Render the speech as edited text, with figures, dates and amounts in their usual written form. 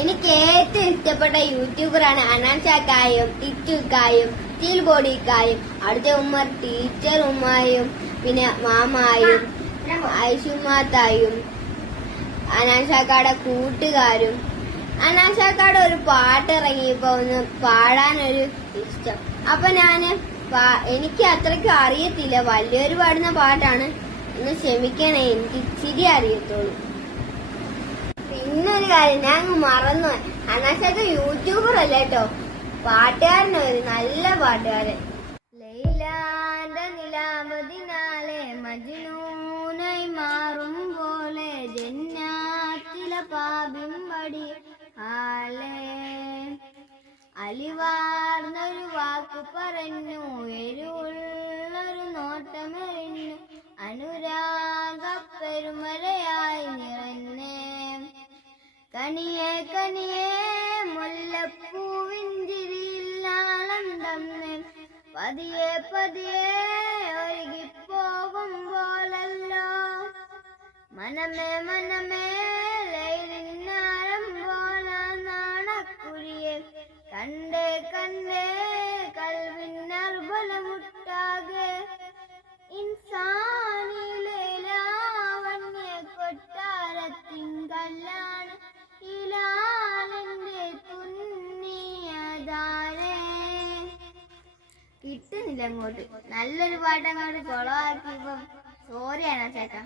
എനിക്ക് ഏറ്റവും ഇഷ്ടപ്പെട്ട യൂട്യൂബറാണ് അനാൻഷാക്കായും ടിറ്റുക്കായും സ്റ്റീൽ ബോഡിക്കായും അടുത്ത ഉമ്മർ ടീച്ചർ ഉമ്മായും പിന്നെ മാമായും ഐഷുമാത്തായും അനാൻഷാക്കാടെ കൂട്ടുകാരും. അനാൻഷാക്കാടെ ഒരു പാട്ട് ഇറങ്ങിയപ്പോ ഒന്ന് പാടാനൊരു ഇഷ്ടം. അപ്പൊ എനിക്ക് അത്രയ്ക്ക് അറിയത്തില്ല, വലിയൊരു പാടുന്ന പാട്ടാണ്, ഒന്ന് ക്ഷമിക്കണേ, എനിക്ക് ഇച്ചിരി അറിയത്തുള്ളൂ. പിന്നൊരു കാര്യം ഞാൻ മറന്നു, അനാൻഷാക്ക യൂട്യൂബർ അല്ല കേട്ടോ, പാട്ടുകാരനൊരു നല്ല പാട്ടുകാരൻ. ലൈലാന്റെ നിലാവതിനാലെ മജ്നൂനായി മാറും പോലെ ജന്നാത്തിലെ പാപിമ്പടി ആലേ അലിവാർന്നൊരു വാക്കു പറഞ്ഞു, എരിവുള്ളൊരു നോട്ടമെറിഞ്ഞു, അനുരാഗ പെരുമലയായി നിറഞ്ഞേ കനിയേ കനിയേ മുല്ലപ്പൂവിഞ്ചിരിയിൽ ആനന്ദം പതിയെ പതിയെ ഒഴുകിപ്പോകുമ്പോലല്ലോ മനമേ മനമേ ലൈലിന്നാരം പോല നാണക്കുഴിയെ കണ്ടേ കണ്ടേ കൽവിന്നർബലമുട്ടാകെ ഇൻസാനിലെ ലാവണ്യ കൊട്ടാരത്തിങ്കല്ലാണ് ഇലാലെന്റെ തുന്നിയതാരേ. കിട്ടുന്നില്ല അങ്ങോട്ട്, നല്ലൊരു പാട്ടങ്ങോട്ട് കൊളവാക്കിയപ്പം സോറിയാണ് ചേട്ടാ.